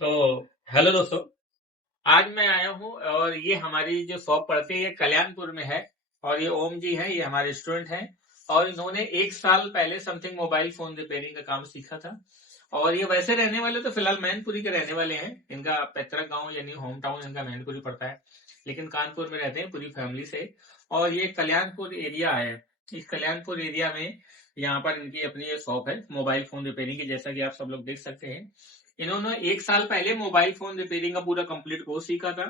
तो हेलो दोस्तों। आज मैं आया हूँ और ये हमारी जो शॉप पड़ती है ये कल्याणपुर में है। और ये ओम जी हैं, ये हमारे स्टूडेंट हैं। और इन्होंने 1 साल पहले समथिंग मोबाइल फोन रिपेयरिंग का काम सीखा था। और ये वैसे रहने वाले तो फिलहाल मैनपुरी के रहने वाले हैं। इनका पैतृक गांव यानी होम टाउन इनका मैनपुरी पड़ता है, लेकिन कानपुर में रहते हैं पूरी फैमिली से। और ये कल्याणपुर एरिया है। इस कल्याणपुर एरिया में यहाँ पर इनकी अपनी ये शॉप है मोबाइल फोन रिपेयरिंग की, जैसा कि आप सब लोग देख सकते हैं। इन्होंने 1 साल पहले मोबाइल फोन रिपेयरिंग का पूरा कंप्लीट कोर्स सीखा था।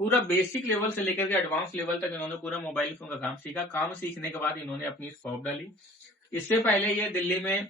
पूरा बेसिक लेवल से लेकर के एडवांस लेवल तक इन्होंने पूरा मोबाइल फोन का काम सीखा। काम सीखने के बाद इन्होंने अपनी शॉप डाली। इससे पहले ये दिल्ली में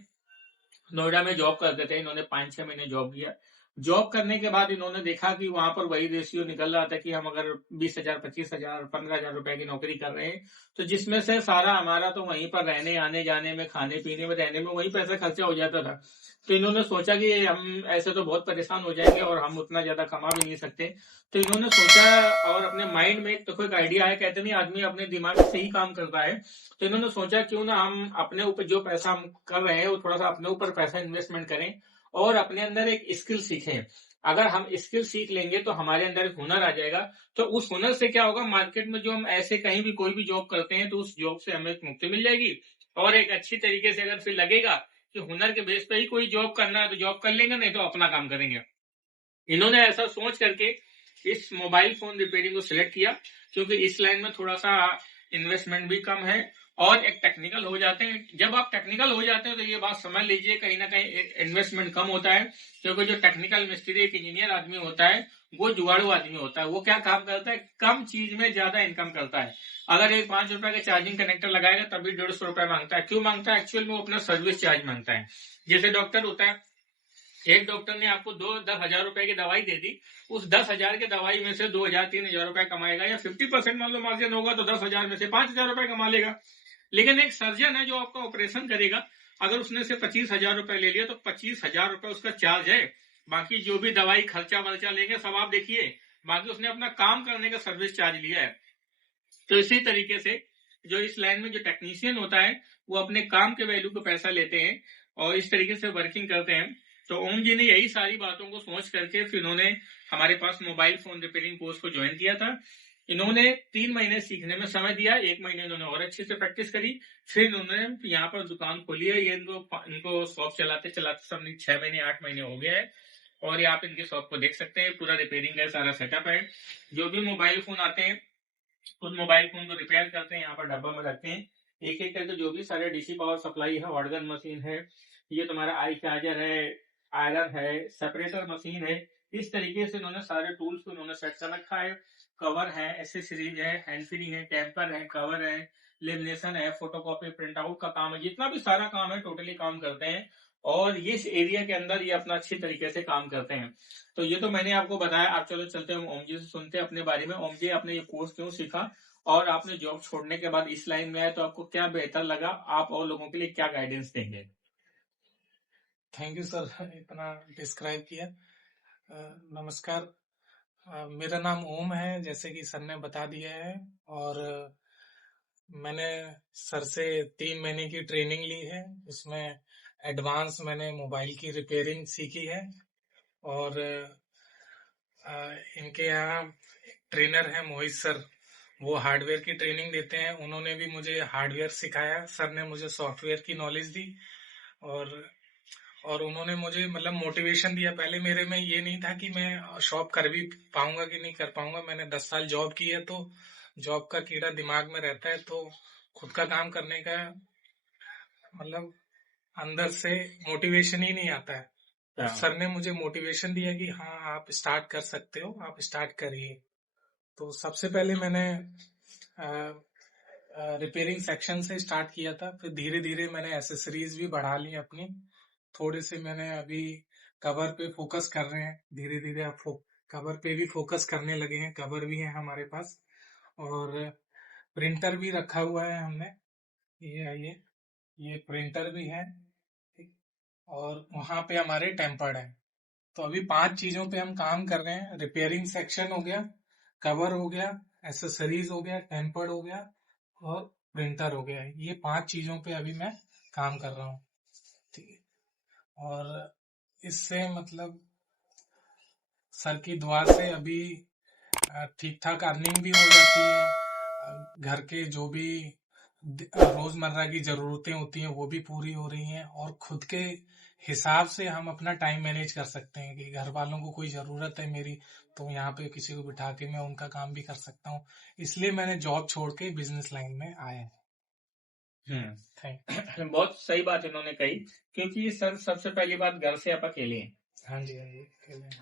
नोएडा में जॉब करते थे। इन्होंने 5-6 महीने जॉब किया। जॉब करने के बाद इन्होंने देखा कि वहां पर वही रेशियो निकल रहा था कि हम अगर 20,000, 25,000, 15,000 रुपए की नौकरी कर रहे हैं, तो जिसमें से सारा हमारा तो वहीं पर रहने आने जाने में, खाने पीने में, रहने में वही पैसा खर्चा हो जाता था। तो इन्होंने सोचा कि हम ऐसे तो बहुत परेशान हो जाएंगे और हम उतना ज्यादा कमा भी नहीं सकते। तो इन्होंने सोचा और अपने माइंड में एक तो कोई आइडिया है, कहते नहीं आदमी अपने दिमाग से ही काम करता है। तो इन्होंने सोचा क्यों ना हम अपने ऊपर जो पैसा हम कर रहे हैं वो थोड़ा सा अपने ऊपर पैसा इन्वेस्टमेंट करें और अपने अंदर एक स्किल सीखें। अगर हम स्किल सीख लेंगे तो हमारे अंदर एक हुनर आ जाएगा। तो उस हुनर से क्या होगा, मार्केट में जो हम ऐसे कहीं भी कोई भी जॉब करते हैं तो उस जॉब से हमें एक मुक्ति मिल जाएगी। और एक अच्छी तरीके से अगर फिर लगेगा कि हुनर के बेस पे ही कोई जॉब करना है तो जॉब कर लेंगे, नहीं तो अपना काम करेंगे। इन्होंने ऐसा सोच करके इस मोबाइल फोन रिपेयरिंग को सिलेक्ट किया, क्योंकि इस लाइन में थोड़ा सा इन्वेस्टमेंट भी कम है और एक टेक्निकल हो जाते हैं। जब आप टेक्निकल हो जाते हैं तो ये बात समझ लीजिए कहीं ना कहीं इन्वेस्टमेंट कम होता है। क्योंकि जो टेक्निकल मिस्त्री एक इंजीनियर आदमी होता है वो जुगाड़ू आदमी होता है। वो क्या काम करता है, कम चीज में ज्यादा इनकम करता है। अगर एक 5 रुपए का चार्जिंग कनेक्टर लगाएगा तभी 150 रुपए मांगता है। क्यों मांगता है, एक्चुअल में वो अपना सर्विस चार्ज मांगता है। जैसे डॉक्टर होता है, एक डॉक्टर ने आपको 10,000 रुपए की दवाई दे दी। उस 10,000 की दवाई में से 2,000-3,000 रुपए कमाएगा, या 50% मान लो मार्जिन होगा तो 10,000 में से 5,000 रुपए कमा लेगा। लेकिन एक सर्जन है जो आपका ऑपरेशन करेगा, अगर उसने से 25,000 रुपए ले लिया तो 25,000 रुपए उसका चार्ज है। बाकी जो भी दवाई खर्चा वर्चा लेंगे सब आप देखिए, बाकी उसने अपना काम करने का सर्विस चार्ज लिया है। तो इसी तरीके से जो इस लाइन में जो टेक्नीशियन होता है वो अपने काम के वैल्यू को पैसा लेते हैं और इस तरीके से वर्किंग करते हैं। तो ओम जी ने यही सारी बातों को सोच करके फिर इन्होंने हमारे पास मोबाइल फोन रिपेयरिंग कोर्स को ज्वाइन किया था। इन्होंने 3 महीने सीखने में समय दिया, 1 महीने इन्होंने और अच्छे से प्रैक्टिस करी। फिर इन्होंने यहाँ पर दुकान खोली है। ये इनको शॉप चलाते चलाते सब 6 महीने 8 महीने हो गया है। और ये आप इनके शॉप को देख सकते हैं, पूरा रिपेयरिंग का सारा सेटअप है। जो भी मोबाइल फोन आते हैं उन मोबाइल फोन को रिपेयर करते हैं, यहाँ पर डब्बा में रखते हैं। एक एक करके जो भी सारे डीसी पावर सप्लाई है, वाटगन मशीन है, ये तुम्हारा आई चार्जर है, आयरन है, सेपरेटर मशीन है। इस तरीके से इन्होंने सारे टूल्स को इन्होंने सेट कर रखा है। कवर है, एसेसरीज है, हैंड फ्री है, टेम्पर है, कवर है, लेमिनेशन है, फोटोकॉपी प्रिंट आउट का काम है, जितना भी सारा काम है टोटली काम करते हैं। और इस एरिया के अंदर ये अपना अच्छी तरीके से काम करते हैं। तो ये तो मैंने आपको बताया। आप चलो चलते हैं ओम जी से सुनते हैं अपने बारे में। ओम जी, आपने ये कोर्स क्यों सीखा और आपने जॉब छोड़ने के बाद इस लाइन में आए तो आपको क्या बेहतर लगा, आप और लोगों के लिए क्या गाइडेंस देंगे? थैंक यू सर, इतना डिस्क्राइब किया। नमस्कार। मेरा नाम ओम है, जैसे कि सर ने बता दिया है। और मैंने सर से 3 महीने की ट्रेनिंग ली है। इसमें एडवांस मैंने मोबाइल की रिपेयरिंग सीखी है। और इनके यहाँ ट्रेनर है मोहित सर, वो हार्डवेयर की ट्रेनिंग देते हैं। उन्होंने भी मुझे हार्डवेयर सिखाया, सर ने मुझे सॉफ्टवेयर की नॉलेज दी। और और उन्होंने मुझे मतलब मोटिवेशन दिया। पहले मेरे में ये नहीं था कि मैं शॉप कर भी पाऊंगा कि नहीं कर पाऊंगा। मैंने 10 साल जॉब की है, तो जॉब का कीड़ा दिमाग में रहता है, तो खुद का काम करने का मतलब अंदर से मोटिवेशन ही नहीं आता है। तो सर ने मुझे मोटिवेशन दिया कि हाँ, आप स्टार्ट कर सकते हो, आप स्टार्ट करिए। तो सबसे पहले मैंने रिपेयरिंग सेक्शन से स्टार्ट किया था। फिर धीरे धीरे मैंने एसेसरीज भी बढ़ा ली अपनी। थोड़े से मैंने अभी कवर पे फोकस कर रहे हैं। धीरे धीरे आप कवर पे भी फोकस करने लगे हैं। कवर भी है हमारे पास, और प्रिंटर भी रखा हुआ है हमने। ये प्रिंटर भी है, ठीक। और वहां पे हमारे टेम्पर्ड है। तो अभी 5 चीजों पे हम काम कर रहे हैं। रिपेयरिंग सेक्शन हो गया, कवर हो गया, एसेसरीज हो गया, टेम्पर्ड हो गया, और प्रिंटर हो गया। ये 5 चीजों पे अभी मैं काम कर रहा हूँ, ठीक है। और इससे मतलब सर की दुआ से अभी ठीक ठाक अर्निंग भी हो जाती है। घर के जो भी रोजमर्रा की जरूरतें होती हैं वो भी पूरी हो रही हैं, और खुद के हिसाब से हम अपना टाइम मैनेज कर सकते हैं कि घर वालों को कोई जरूरत है मेरी, तो यहाँ पे किसी को बिठा के मैं उनका काम भी कर सकता हूँ। इसलिए मैंने जॉब छोड़ के बिजनेस लाइन में आया है। बहुत सही बात इन्होंने कही, क्योंकि सर सबसे पहली बात, घर से आप अकेले हैं। हाँ जी, हाँ जी,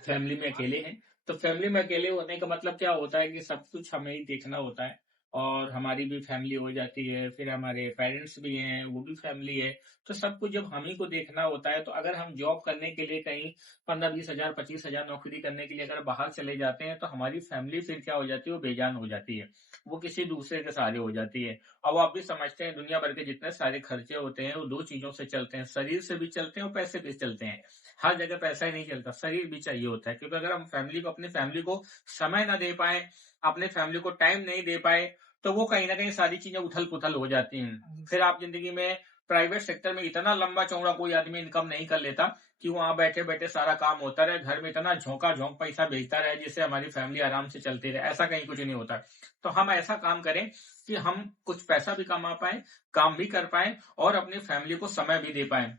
फैमिली में अकेले हैं। तो फैमिली में अकेले होने का मतलब क्या होता है कि सब कुछ हमें ही देखना होता है, और हमारी भी फैमिली हो जाती है, फिर हमारे पेरेंट्स भी हैं, वो भी फैमिली है। तो सब कुछ जब हम ही को देखना होता है, तो अगर हम जॉब करने के लिए कहीं 15-20 हजार 25 हजार नौकरी करने के लिए अगर बाहर चले जाते हैं, तो हमारी फैमिली फिर क्या हो जाती है, वो बेजान हो जाती है, वो किसी दूसरे के सहारे हो जाती है। अब आप भी समझते हैं, दुनिया भर के जितने सारे खर्चे होते हैं वो दो चीजों से चलते हैं, शरीर से भी चलते हैं और पैसे भी चलते हैं। हर जगह पैसा ही नहीं चलता, शरीर भी चाहिए होता है, क्योंकि अगर हम अपनी फैमिली को समय ना दे पाए, अपने फैमिली को टाइम नहीं दे पाए, तो वो कहीं ना कहीं सारी चीजें उथल पुथल हो जाती हैं। फिर आप जिंदगी में प्राइवेट सेक्टर में इतना लंबा चौड़ा कोई आदमी इनकम नहीं कर लेता कि वहां बैठे बैठे सारा काम होता रहे, घर में इतना झोंका झोंक पैसा भेजता रहे जिससे हमारी फैमिली आराम से चलती रहे। ऐसा कहीं कुछ नहीं होता। तो हम ऐसा काम करें कि हम कुछ पैसा भी कमा पाए, काम भी कर पाए, और अपनी फैमिली को समय भी दे पाए।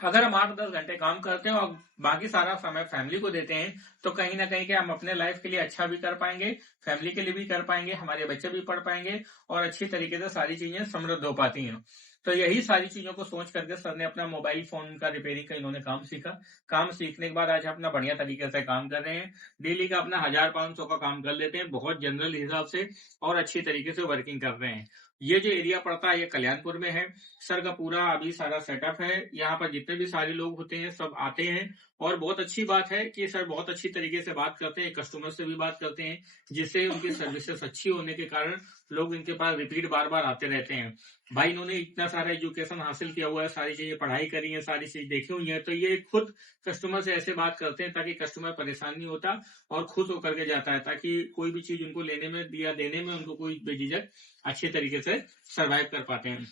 अगर हम 8-10 घंटे काम करते हैं और बाकी सारा समय फैमिली को देते हैं, तो कहीं ना कहीं हम अपने लाइफ के लिए अच्छा भी कर पाएंगे, फैमिली के लिए भी कर पाएंगे, हमारे बच्चे भी पढ़ पाएंगे, और अच्छी तरीके से सारी चीजें समृद्ध हो पाती हैं। तो यही सारी चीजों को सोच करके सर ने अपना मोबाइल फोन का रिपेयरिंग का इन्होंने काम सीखा। काम सीखने के बाद आज अपना बढ़िया तरीके से काम कर रहे हैं। डेली का अपना 1000-500 का काम कर लेते हैं, बहुत जनरल हिसाब से, और अच्छी तरीके से वर्किंग कर रहे हैं। ये जो एरिया पड़ता है ये कल्याणपुर में है। सर का पूरा अभी सारा सेटअप है, यहाँ पर जितने भी सारे लोग होते हैं सब आते हैं। और बहुत अच्छी बात है कि सर बहुत अच्छी तरीके से बात करते हैं, कस्टमर से भी बात करते हैं, जिससे उनकी सर्विसेज अच्छी होने के कारण लोग इनके पास रिपीट बार बार आते रहते हैं। भाई इन्होंने इतना सारा एजुकेशन हासिल किया हुआ है, सारी चीजें पढ़ाई करी है, सारी चीज देखी हुई है, तो ये खुद कस्टमर से ऐसे बात करते हैं ताकि कस्टमर परेशान नहीं होता और खुश होकर के जाता है, ताकि कोई भी चीज उनको लेने में या देने में उनको कोई बेझिझक अच्छे तरीके से सरवाइव कर पाते हैं।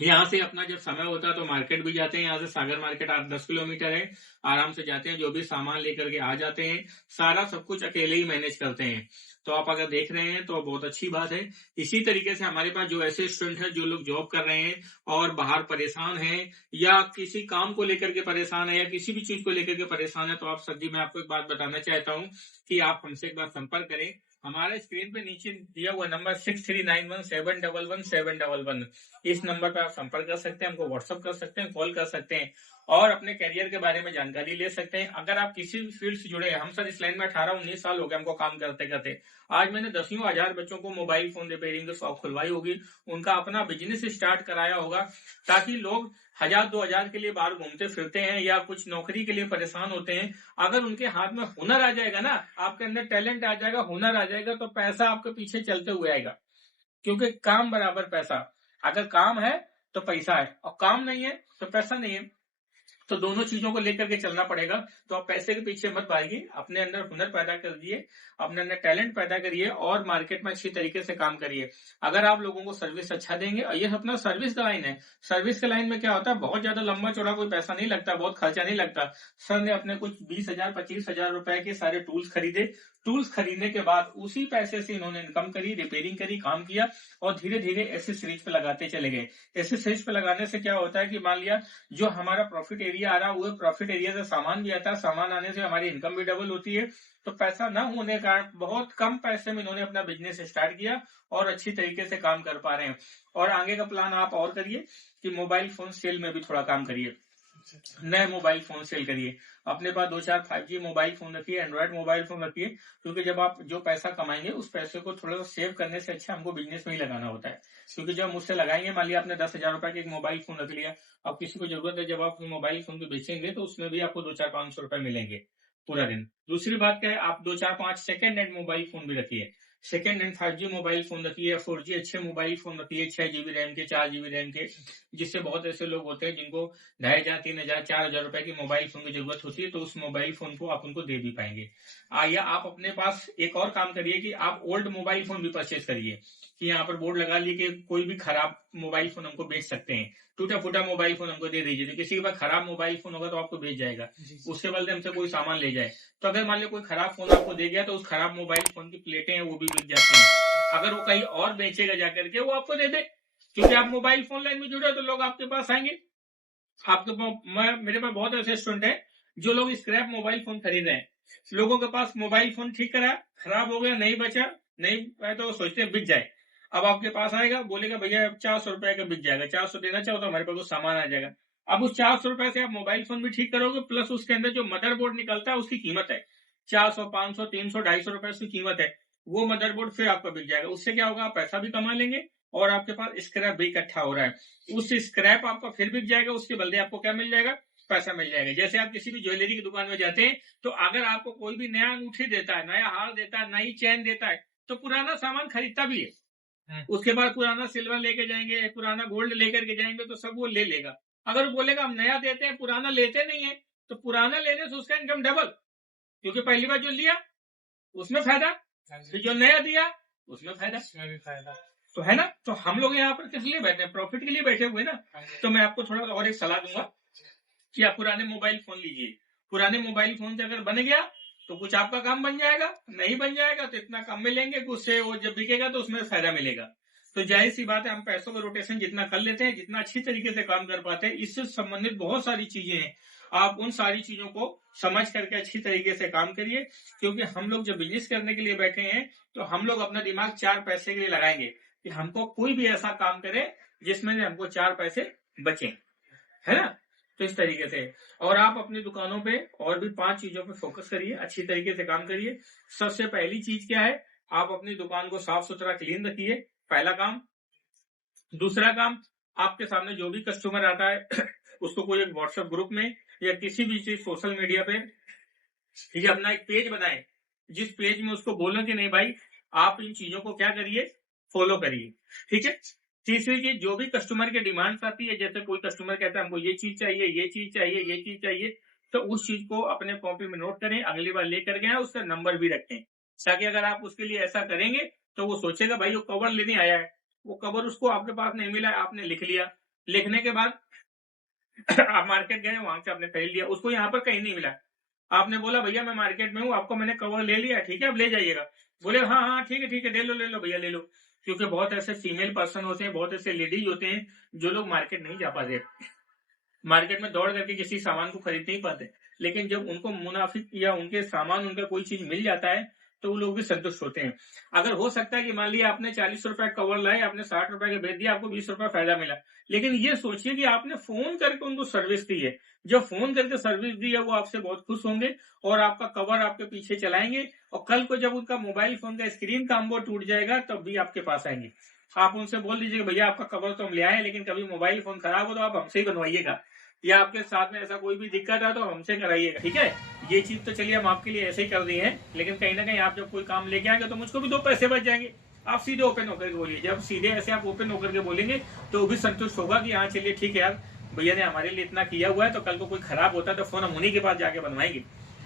यहाँ से अपना जब समय होता है तो मार्केट भी जाते हैं, यहाँ से सागर मार्केट 8-10 किलोमीटर है, आराम से जाते हैं, जो भी सामान लेकर के आ जाते हैं, सारा सब कुछ अकेले ही मैनेज करते हैं। तो आप अगर देख रहे हैं तो बहुत अच्छी बात है। इसी तरीके से हमारे पास जो ऐसे स्टूडेंट हैं जो लोग जॉब कर रहे हैं और बाहर परेशान हैं, या किसी काम को लेकर के परेशान है, या किसी भी चीज को लेकर के परेशान है, तो आप सर जी मैं आपको एक बात बताना चाहता हूँ कि आप हमसे एक बार संपर्क करें। हमारे स्क्रीन पे नीचे दिया हुआ नंबर 6391711711, इस नंबर पर आप संपर्क कर सकते हैं, हमको व्हाट्सअप कर सकते हैं, कॉल कर सकते हैं, और अपने करियर के बारे में जानकारी ले सकते हैं। अगर आप किसी भी फील्ड से जुड़े हैं, हम सर इस लाइन में 18-19 साल हो गए हमको काम करते करते। आज मैंने 10,000 बच्चों को मोबाइल फोन रिपेयरिंग की शॉप खुलवाई होगी, उनका अपना बिजनेस स्टार्ट कराया होगा, ताकि लोग 1000-2000 के लिए बाहर घूमते फिरते हैं या कुछ नौकरी के लिए परेशान होते हैं, अगर उनके हाथ में हुनर आ जाएगा ना, आपके अंदर टैलेंट आ जाएगा, हुनर आ जाएगा, तो पैसा आपके पीछे चलते हुए आएगा। क्योंकि काम बराबर पैसा, अगर काम है तो पैसा है, और काम नहीं है तो पैसा नहीं है। तो दोनों चीजों को लेकर के चलना पड़ेगा। तो आप पैसे के पीछे मत भागिए, अपने अंदर हुनर पैदा कर दिए, अपने अंदर टैलेंट पैदा करिए, और मार्केट में अच्छी तरीके से काम करिए। अगर आप लोगों को सर्विस अच्छा देंगे, और ये अपना सर्विस का लाइन है, सर्विस के लाइन में क्या होता है, बहुत ज्यादा लंबा चौड़ा कोई पैसा नहीं लगता, बहुत खर्चा नहीं लगता। सर ने अपने कुछ 20,000-25,000 रुपए के सारे टूल्स खरीदे, टूल्स खरीदने के बाद उसी पैसे से इन्होंने इनकम करी, रिपेयरिंग करी, काम किया, और धीरे धीरे एसेसरीज पे लगाते चले गए। एसेसरीज पे लगाने से क्या होता है कि मान लिया जो हमारा प्रॉफिट एरिया आ रहा है, वो प्रॉफिट एरिया से सामान भी आता है, सामान आने से हमारी इनकम भी डबल होती है। तो पैसा न होने का बहुत कम पैसे में इन्होंने अपना बिजनेस स्टार्ट किया, और अच्छी तरीके से काम कर पा रहे हैं। और आगे का प्लान आप और करिए कि मोबाइल फोन सेल में भी थोड़ा काम करिए, नए मोबाइल फोन सेल करिए, अपने पास 2-4 5G मोबाइल फोन रखिए, एंड्रॉइड मोबाइल फोन रखिए, क्योंकि जब आप जो पैसा कमाएंगे उस पैसे को थोड़ा सा सेव करने से अच्छा हमको बिजनेस में ही लगाना होता है। क्योंकि जब मुझसे लगाएंगे, मान लिया आपने 10,000 रुपए का एक मोबाइल फोन रख लिया, अब किसी को जरूरत है, जब आप मोबाइल फोन को बेचेंगे तो उसमें भी आपको 2-4-500 रुपए मिलेंगे पूरा दिन। दूसरी बात क्या है, आप 2-4-5 सेकेंड हैंड मोबाइल फोन भी रखिए, second hand 5G mobile phone रखिए, 4G अच्छे मोबाइल फोन रखिए, 6 GB रैम के, 4 GB रैम के, जिससे बहुत ऐसे लोग होते हैं जिनको 2,500, 3,000, 4,000 रुपए की मोबाइल फोन की जरूरत होती है, तो उस मोबाइल फोन को आप उनको दे भी पाएंगे। या आप अपने पास एक और काम करिए कि आप ओल्ड मोबाइल फोन भी परचेज करिए, कि यहाँ पर बोर्ड लगा लिए कि कोई भी खराब मोबाइल फोन हमको बेच सकते हैं, टूटा फूटा मोबाइल फोन हमको दे दीजिए। तो किसी के पास खराब मोबाइल फोन होगा तो आपको बेच जाएगा, उसके बदले हमसे कोई सामान ले जाए। तो अगर मान लो कोई खराब फोन आपको दे गया तो उस खराब मोबाइल फोन की प्लेटें हैं वो भी बिक जाती हैं। अगर वो कहीं और बेचेगा जाकर के वो आपको दे दे, क्योंकि आप मोबाइल फोन लाइन में जुड़े हो तो लोग आपके पास आएंगे। मेरे पास बहुत ऐसे स्टूडेंट है जो लोग स्क्रैप मोबाइल फोन खरीद रहे हैं। लोगों के पास मोबाइल फोन ठीक करा, खराब हो गया, नहीं बचा, नहीं है तो सोचते बिक जाए। अब आपके पास आएगा, बोलेगा भैया 400 रुपए का बिक जाएगा, 400 देना चाहो तो हमारे पास कुछ सामान आ जाएगा। अब उस 400 रुपए से आप मोबाइल फोन भी ठीक करोगे, प्लस उसके अंदर जो मदरबोर्ड निकलता है उसकी कीमत है 400, 500, 300, 250 रुपए उसकी कीमत है। वो मदरबोर्ड फिर आपका बिक जाएगा। उससे क्या होगा, आप पैसा भी कमा लेंगे और आपके पास स्क्रैप भी इकट्ठा हो रहा है। उस स्क्रैप आपका फिर बिक जाएगा, उसके बदले आपको क्या मिल जाएगा, पैसा मिल जाएगा। जैसे आप किसी भी ज्वेलरी की दुकान में जाते हैं तो अगर आपको कोई भी नया अंगूठी देता है, नया हार देता है, नई चेन देता है तो पुराना सामान खरीदता भी है। उसके बाद पुराना सिल्वर लेके जाएंगे, पुराना गोल्ड लेकर के जाएंगे तो सब वो ले लेगा। अगर वो बोलेगा हम नया देते हैं पुराना लेते नहीं है, तो पुराना लेने से उसका इनकम डबल, क्योंकि पहली बार जो लिया उसमें फायदा, फिर जो नया दिया उसमें फायदा, तो है ना। तो हम लोग यहाँ पर किस लिए बैठे हैं, प्रॉफिट के लिए बैठे हुए ना। तो मैं आपको थोड़ा और एक सलाह दूंगा कि आप पुराने मोबाइल फोन लीजिए। पुराने मोबाइल फोन से अगर बन गया तो कुछ आपका काम बन जाएगा, नहीं बन जाएगा तो इतना कम मिलेंगे, उससे वो जब बिकेगा तो उसमें फायदा मिलेगा। तो जाहिर सी बात है हम पैसों का रोटेशन जितना कर लेते हैं, जितना अच्छी तरीके से काम कर पाते हैं, इससे संबंधित बहुत सारी चीजें हैं। आप उन सारी चीजों को समझ करके अच्छी तरीके से काम करिए, क्योंकि हम लोग जब बिजनेस करने के लिए बैठे हैं तो हम लोग अपना दिमाग 4 पैसे के लिए लगाएंगे कि हमको कोई भी ऐसा काम करे जिसमें हमको 4 पैसे बचे, है ना। तो इस तरीके से और आप अपनी दुकानों पे और भी 5 चीजों पे फोकस करिए, अच्छी तरीके से काम करिए। सबसे पहली चीज क्या है, आप अपनी दुकान को साफ सुथरा क्लीन रखिए, पहला काम। दूसरा काम, आपके सामने जो भी कस्टमर आता है उसको कोई एक व्हाट्सएप ग्रुप में या किसी भी चीज सोशल मीडिया पे ये अपना एक पेज बनाए, जिस पेज में उसको बोलो कि नहीं भाई आप इन चीजों को क्या करिए, फॉलो करिए, ठीक है। तीसरी चीज, जो भी कस्टमर की डिमांड्स आती है, जैसे कोई कस्टमर कहता है हमको ये चीज चाहिए, ये चीज चाहिए, ये चीज चाहिए, तो उस चीज को अपने कॉपी में नोट करें, अगली बार लेकर गए उसका नंबर भी रखें, ताकि अगर आप उसके लिए ऐसा करेंगे तो वो सोचेगा भाई वो कवर लेने आया है, वो कवर उसको आपके पास नहीं मिला, आपने लिख लिया, लिखने के बाद आप मार्केट गए, वहां से आपने खरीद लिया, उसको यहाँ पर कहीं नहीं मिला। आपने बोला भैया मैं मार्केट में हूँ, आपको मैंने कवर ले लिया, ठीक है अब ले जाइएगा। बोले हाँ हाँ ठीक है ले लो भैया ले लो। क्योंकि बहुत ऐसे फीमेल पर्सन होते हैं, बहुत ऐसे लेडीज होते हैं जो लोग मार्केट नहीं जा पाते, मार्केट में दौड़ करके किसी सामान को खरीद नहीं पाते, लेकिन जब उनको मुनाफिक या उनके सामान उनका कोई चीज मिल जाता है तो वो लोग भी संतुष्ट होते हैं। अगर हो सकता है कि मान लिया आपने 40 रुपए कवर लाए, आपने 60 रुपए के बेच दिया, आपको 20 रुपए फायदा मिला, लेकिन ये सोचिए कि आपने फोन करके उनको सर्विस दी है, जब फोन करके सर्विस दी है वो आपसे बहुत खुश होंगे और आपका कवर आपके पीछे चलाएंगे, और कल को जब उनका मोबाइल फोन का स्क्रीन का वो टूट जाएगा तब भी आपके पास आएंगे। आप उनसे बोल दीजिएगा भैया आपका कवर तो हम ले आए, लेकिन कभी मोबाइल फोन खराब हो तो आप हमसे ही बनवाइएगा, या आपके साथ में ऐसा कोई भी दिक्कत है तो हमसे कराइएगा, ठीक है। ये चीज तो चलिए हम आपके लिए ऐसे ही कर दी है, लेकिन कहीं ना कहीं आप जब कोई काम लेके आएंगे तो मुझको भी 2 पैसे बच जाएंगे। आप सीधे ओपन होकर के बोलिए, जब सीधे ऐसे आप ओपन होकर के बोलेंगे तो वो भी संतुष्ट होगा कि हाँ चलिए ठीक है यार भैया ने हमारे लिए इतना किया हुआ है, तो कल को कोई खराब होता है तो फोन हम उन्हीं के पास जाके बनवाएंगे।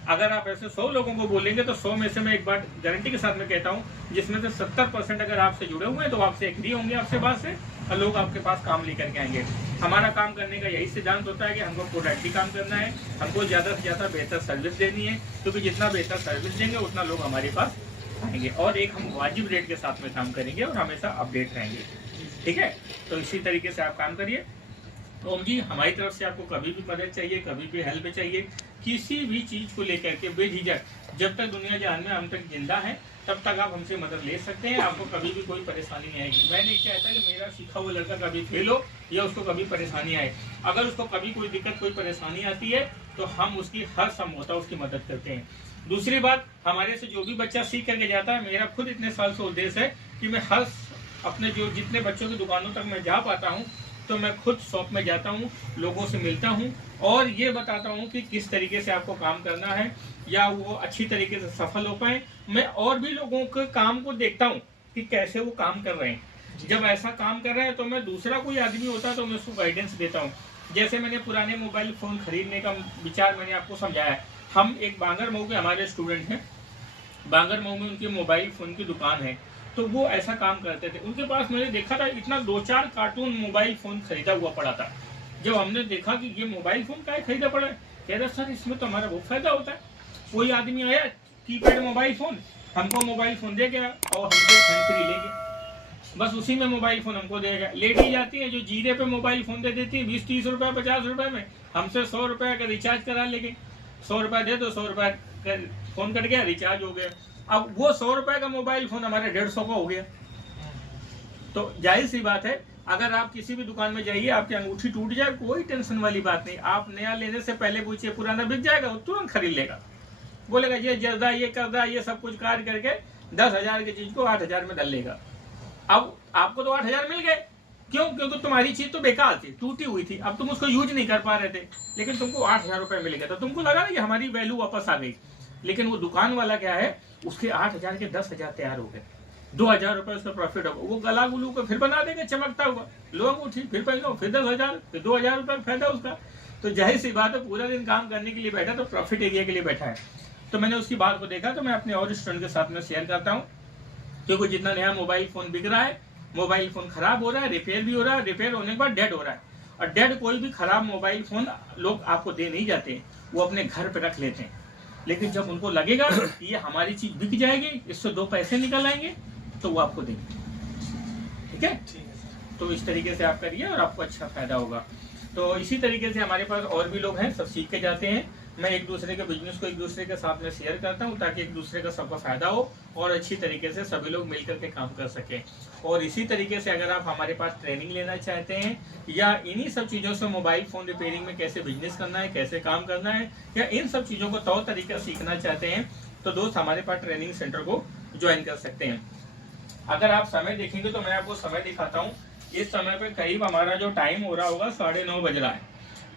अगर आप ऐसे 100 लोगों को बोलेंगे तो 100 में से मैं एक बात गारंटी के साथ में कहता हूँ, जिसमें से 70% अगर आपसे जुड़े हुए हैं तो आपसे एग्री होंगे आपसे बात से, और लोग आपके पास काम लेकर के आएंगे। हमारा काम करने का यही सिद्धांत होता है कि हमको प्रोडक्टिव काम करना है, हमको ज्यादा से ज्यादा बेहतर सर्विस देनी है, क्योंकि जितना बेहतर सर्विस देंगे उतना लोग हमारे पास आएंगे, और एक हम वाजिब रेट के साथ में काम करेंगे और हमेशा अपडेट रहेंगे, ठीक है। तो इसी तरीके से आप काम करिए। ओम जी, हमारी तरफ से आपको कभी भी मदद चाहिए, कभी भी हेल्प चाहिए, किसी भी चीज को लेकर के बेझिझक, जब तक दुनिया जहान में हम तक जिंदा है तब तक आप हमसे मदद ले सकते हैं, आपको कभी भी कोई परेशानी नहीं आएगी। मैं नहीं चाहता कि मेरा सीखा हुआ लड़का कभी फेल हो या उसको कभी परेशानी आए। अगर उसको कभी कोई दिक्कत कोई परेशानी आती है तो हम उसकी हर संभवता उसकी मदद करते हैं। दूसरी बात, हमारे से जो भी बच्चा सीख करके जाता है, मेरा खुद इतने साल से उद्देश्य है कि मैं हर अपने जो जितने बच्चों की दुकानों तक मैं जा पाता हूँ तो मैं खुद शॉप में जाता हूँ, लोगों से मिलता हूँ और ये बताता हूँ कि किस तरीके से आपको काम करना है या वो अच्छी तरीके से सफल हो पाए। मैं और भी लोगों के काम को देखता हूँ कि कैसे वो काम कर रहे हैं। जब ऐसा काम कर रहे हैं तो मैं दूसरा कोई आदमी होता है तो मैं उसको गाइडेंस देता हूँ। जैसे मैंने पुराने मोबाइल फोन खरीदने का विचार मैंने आपको समझाया। हम एक बांगर मऊ के हमारे स्टूडेंट हैं, बांगर मऊ में उनकी मोबाइल फोन की दुकान है। तो वो ऐसा काम करते थे। उनके पास मैंने देखा था इतना 2-4 कार्टून मोबाइल फोन खरीदा हुआ पड़ा था। जब हमने देखा कि ये मोबाइल फोन का खरीदा पड़ा है, कह रहे सर इसमें तो हमारा बहुत फायदा होता है। कोई आदमी आया कीपैड मोबाइल फोन, हमको मोबाइल फोन दे गया और हमको हैंड फ्री ले गया, बस उसी में मोबाइल फोन हमको देगा। लेडी जाती है जो जीरे पे मोबाइल फोन दे देती है 20-30 रुपए 50 रुपए में, हमसे 100 रुपए का रिचार्ज करा लेंगे। 100 रुपए दे दो, 100 रुपए फोन कट गया, रिचार्ज हो गया। अब वो 100 रुपए का मोबाइल फोन हमारे 150 का हो गया। तो जाहिर सी बात है, अगर आप किसी भी दुकान में जाइए, आपकी अंगूठी टूट जाए, कोई टेंशन वाली बात नहीं। आप नया लेने से पहले पूछिए, पुराना बिक जाएगा, वो तुरंत खरीद लेगा। बोलेगा ये जर्दा, ये कर्दा, ये सब कुछ काट करके 10,000 की चीज को 8,000 में डाल लेगा। अब आपको तो 8,000 मिल गए, क्यों? क्योंकि तुम्हारी चीज तो बेकार थी, टूटी हुई थी, अब तुम उसको यूज नहीं कर पा रहे थे, लेकिन तुमको 8,000 रुपए मिल गए, तो तुमको लगा ना कि हमारी वैल्यू वापस आ गई। लेकिन वो दुकान वाला क्या है, उसके 8,000 के 10,000 तैयार हो गए, 2,000 रुपए उसका प्रॉफिट होगा। वो गला गुलू को फिर बना देगा चमकता हुआ, लोग उठी फिर पहनो, फिर 10,000, फिर 2,000 रुपए फायदा उसका। तो जाहिर सी बात है, पूरा दिन काम करने के लिए बैठा तो प्रॉफिट एरिया के लिए बैठा है। तो मैंने उसकी बात को देखा, तो मैं अपने और स्टूडेंट के साथ में शेयर करता हूँ, क्योंकि जितना नया मोबाइल फोन बिक रहा है, मोबाइल फोन खराब हो रहा है, रिपेयर भी हो रहा है, रिपेयर होने के बाद डेड हो रहा है। और डेड कोई भी खराब मोबाइल फोन लोग आपको दे नहीं जाते, वो अपने घर पे रख लेते हैं। लेकिन जब उनको लगेगा कि ये हमारी चीज बिक जाएगी, इससे 2 पैसे निकल आएंगे, तो वो आपको देंगे। ठीक है? तो इस तरीके से आप करिए और आपको अच्छा फायदा होगा। तो इसी तरीके से हमारे पास और भी लोग हैं, सब सीख के जाते हैं। मैं एक दूसरे के बिजनेस को एक दूसरे के साथ में शेयर करता हूं, ताकि एक दूसरे का सबका फायदा हो और अच्छी तरीके से सभी लोग मिलकर के काम कर सकें। और इसी तरीके से अगर आप हमारे पास ट्रेनिंग लेना चाहते हैं, या इन्हीं सब चीज़ों से मोबाइल फ़ोन रिपेयरिंग में कैसे बिजनेस करना है, कैसे काम करना है, या इन सब चीज़ों को तौर तरीका सीखना चाहते हैं, तो दोस्त हमारे पास ट्रेनिंग सेंटर को ज्वाइन कर सकते हैं। अगर आप समय देखेंगे तो मैं आपको समय दिखाता हूँ। इस समय पे करीब हमारा जो टाइम हो रहा होगा 9:30 बज रहा है,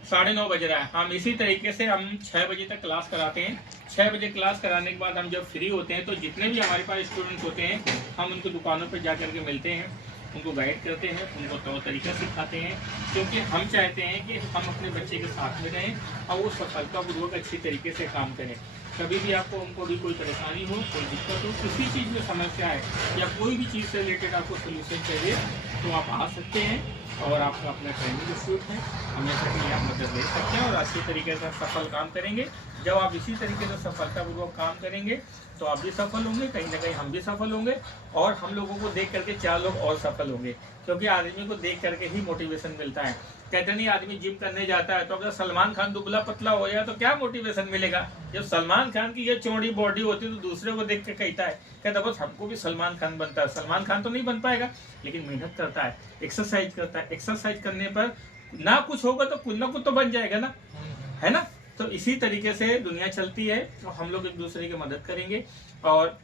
9:30 बज रहा है। हम इसी तरीके से हम 6 बजे तक क्लास कराते हैं। 6 बजे क्लास कराने के बाद हम जब फ्री होते हैं, तो जितने भी हमारे पास स्टूडेंट्स होते हैं, हम उनको दुकानों पर जा करके मिलते हैं, उनको गाइड करते हैं, उनको तौर तरीका सिखाते हैं, क्योंकि हम चाहते हैं कि हम अपने बच्चे के साथ में रहें और वो सफलतापूर्वक अच्छी तरीके से काम करें। कभी भी आपको उनको भी कोई परेशानी हो, कोई दिक्कत हो, किसी चीज़ में समस्या है, या कोई भी चीज़ से रिलेटेड आपको सोल्यूशन चाहिए, तो आप आ सकते हैं। और आपका अपना ट्रेनिंग इंस्टीट्यूट है, हमेशा के लिए आप मदद ले सकते हैं और अच्छी तरीके से सफल काम करेंगे। जब आप इसी तरीके से सफलतापूर्वक काम करेंगे, तो आप भी सफल होंगे, कहीं ना कहीं हम भी सफल होंगे, और हम लोगों को देख करके 4 लोग और सफल होंगे। क्योंकि आदमी को देख करके ही मोटिवेशन मिलता है। कहते नहीं, आदमी जिम करने जाता है, तो अगर सलमान खान दुबला पतला हो जाए तो क्या मोटिवेशन मिलेगा? जब सलमान खान की ये चौड़ी बॉडी होती है, तो दूसरे को देख के कहता है, कहता बस हमको भी सलमान खान बनता है। सलमान खान तो नहीं बन पाएगा, लेकिन मेहनत करता है, एक्सरसाइज करता है। एक्सरसाइज करने पर ना कुछ होगा तो कुछ ना कुछ तो बन जाएगा ना, है ना? तो इसी तरीके से दुनिया चलती है। तो हम लोग एक दूसरे की मदद करेंगे और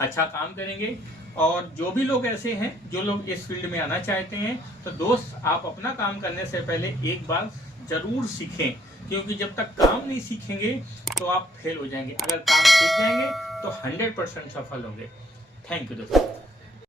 अच्छा काम करेंगे। और जो भी लोग ऐसे हैं जो लोग इस फील्ड में आना चाहते हैं, तो दोस्त आप अपना काम करने से पहले एक बार जरूर सीखें, क्योंकि जब तक काम नहीं सीखेंगे तो आप फेल हो जाएंगे। अगर काम सीख जाएंगे तो 100% सफल होंगे। थैंक यू दोस्तों।